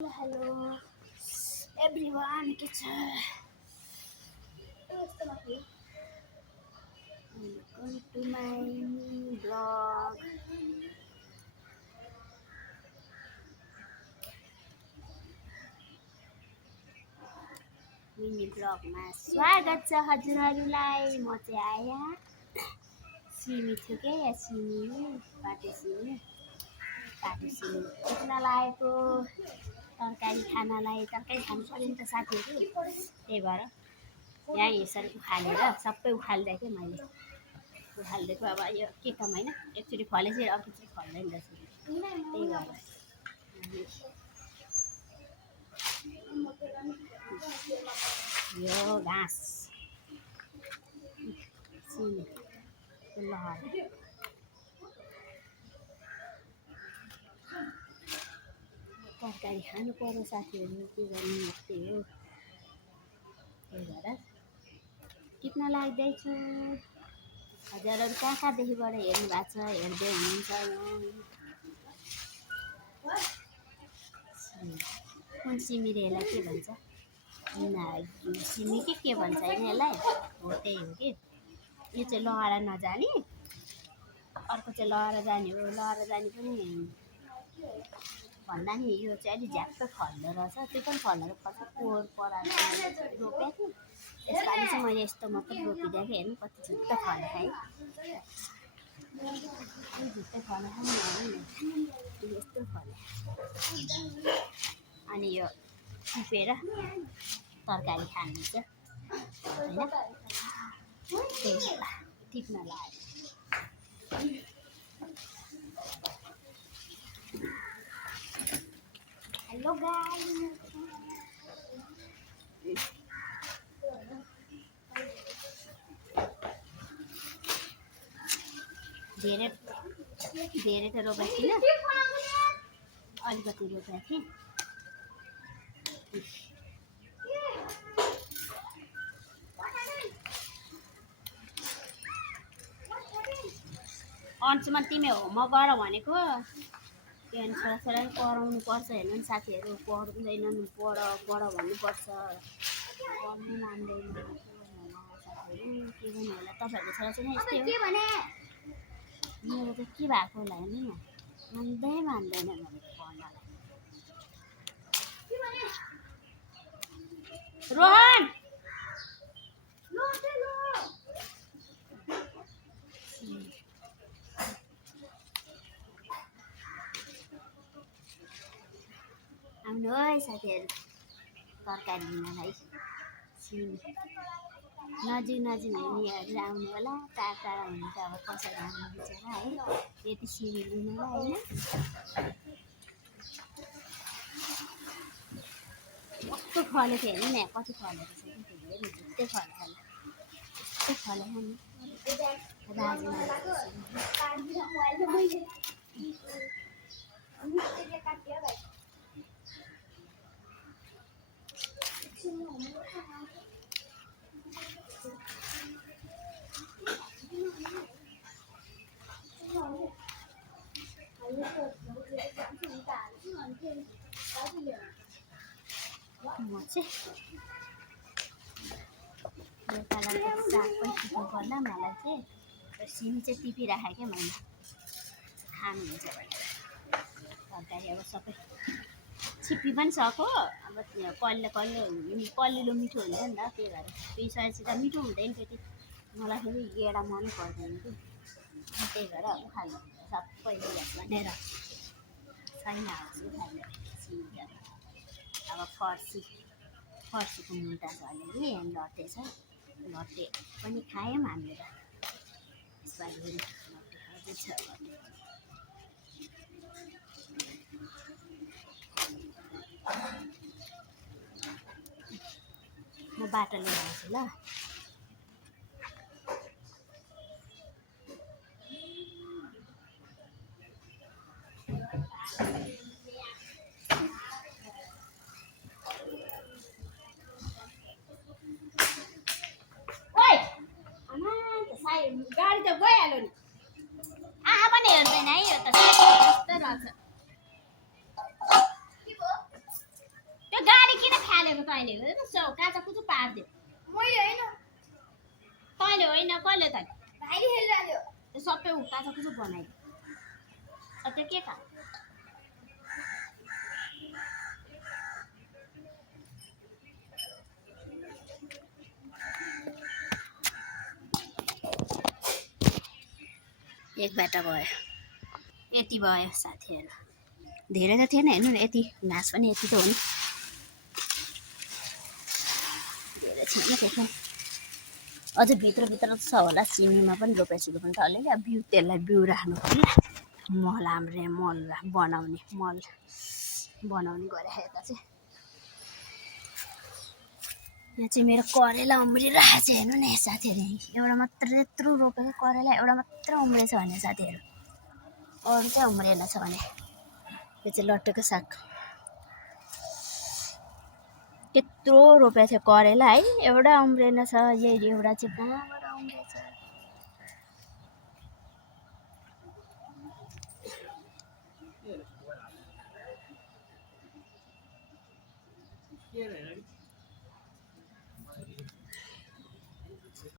Hello everyone, welcome to my blog. Mini ब्लगमा स्वागत छ हजुरहरूलाई। म चाहिँ आया सिमी छु के या सिमी पाटे सिमी टिप्न लागेको तरकारी खानालाई। तरकारी खानु पर्यो नि त साथीहरू, त्यही भएर यहाँ यसरी उखालेर सबै उखालिदिएँ कि मैले। उखालिदिएको अब यो के काम होइन, एकचोटि फलेपछि अर्कोचोटि फल्दैन रहेछ। त्यही भएर यो घाँस सिमीको लहर तरकारी खानु पर्यो साथीहरू, के गर्नु त्यही हो। त्यही भएर टिप्न लाग्दैछु। हजुरहरू कहाँ कहाँदेखिबाट हेर्नु भएको छ, हेर्दै हुनुहुन्छ। कुन सिमी रे यसलाई के भन्छ, सिमी के भन्छ होइन यसलाई, हो त्यही हो कि। यो चाहिँ लहरा नजाने, अर्को चाहिँ लहरा जाने हो। लहरा जाने पनि भन्दा नि यो चाहिँ अलिक झ्याप्पै फल्दो रहेछ। त्यो पनि फल्दो पछि पोहोर पराएर रोपेको थिएँ। यसपालि चाहिँ मैले यस्तो मात्रै रोपिदिएको थिएँ। हेर्नु कति झुट्टै फल्यो है, झुट्टै फल्यो नि, यस्तो फल्यो। अनि यो टिपेर तरकारी खानुहुन्छ होइन, त्यही भएर टिप्न लाग्यो। हेलो गाइस, धेरै त रोपेको थिइनँ, अलिकति रोपेको थिएँ। अन्चुमा तिमी हो म गर भनेको, के भन्छ छोराछोरा पनि कराउनु पर्छ। हेर्नु नि साथीहरू, पढ्दैनन्, पढ भन्नुपर्छ, पढ्नु मान्दैन साथीहरू। के गर्नु होला, तपाईँहरूको छोराछोरा यस्तै हो। मेरो त के भएको होला हेर्नु न, मान्दैन भनेको पढ्नलाई। रोहन आउनु है साथीहरू तरकारी लिनलाई। सिमी नजिक हुनेहरू आउनु होला, टाढा हुन्छ अब कसरी आउनु बिचरा है, यति सिमी लिनुलाई होइन। कस्तो फलेको थियो हेर्नु न, कति फलेको छ कि, धेरै झुट्टै फल्यो नि राजमा। म चाहिँ यो कलरको साग पनि टिप्नु पर्ला मलाई चाहिँ। सिमी चाहिँ टिपिराखेँ क्या मैले, खानुहुन्छ भनेर। तरकारी अब सबै छिप्पी पनि सक्यो। अब कलिलो मिठो हुन्छ नि त, त्यही भएर पिसएपछि त मिठो हुँदैन त्यति। मलाई फेरि गेडा मनै पर्दैन कि, त्यही भएर उखाल्नु सबैले भनेर छैन उखाल्नु सिमी। अब फर्सीको मुन्टा छ अलिअलि, लट्टे छ, लट्टे पनि खायौँ हामीले त। यसपालि लट्टे खाँदैछ। म बाटो लिएर आउँछु ल। गाडी त गइहाल्यो नि, पनि हेर्दैन है, यो त कस्तो रहेछ। फालेको तैँले काँचा कुचो पारिदियो मैले होइन तैँले होइन कहिले तैँले भाइले खेलिरहेको थियो त्यो सबै काँचा कुचो बनाइदियो त्यो के खा एक बाटा भयो यति भयो साथीहरू धेरै त थिएन हेर्नु न यति घाँस पनि यति त हो नि धेरै छैन त्यसमा अझै भित्रभित्र छ होला सिमीमा पनि रोपेको पनि त अलिअलि अब बिउ त्यसलाई बिउ राख्नु पर्यो मल हाम्रो मल बनाउने गरे यता चाहिँ यहाँ चाहिँ मेरो करेला उम्रिरहेको छ हेर्नु न साथीहरू एउटा मात्र यत्रो रोपेको करेला एउटा मात्र उम्रेछ भने साथीहरू अरू चाहिँ उम्रेन छ भने यो चाहिँ लट्टेको साग त्यत्रो रोपेको थियो करेला है एउटा उम्रेन छ यही एउटा चाहिँ कहाँबाट उम्रेछ